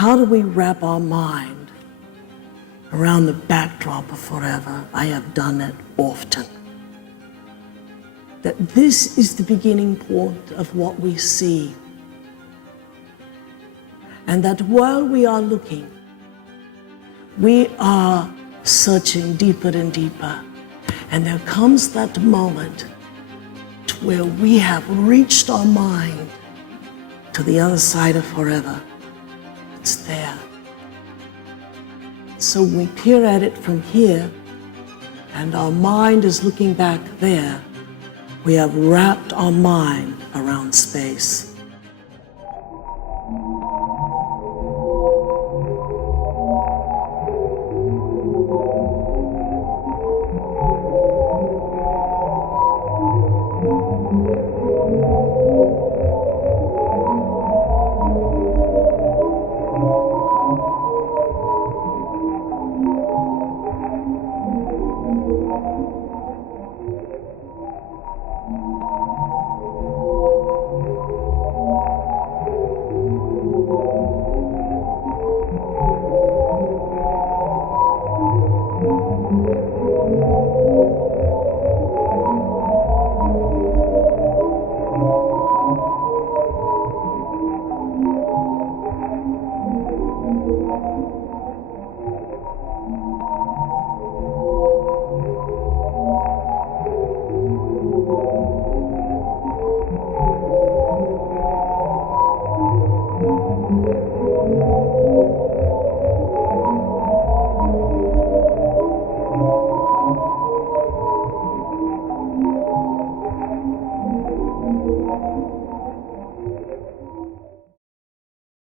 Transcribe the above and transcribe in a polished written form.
How do we wrap our mind around the backdrop of forever? I have done it often. That this is the beginning point of what we see. And that while we are looking, we are searching deeper and deeper. And there comes that moment to where we have reached our mind to the other side of forever. It's there. So we peer at it from here, and our mind is looking back there. We have wrapped our mind around space.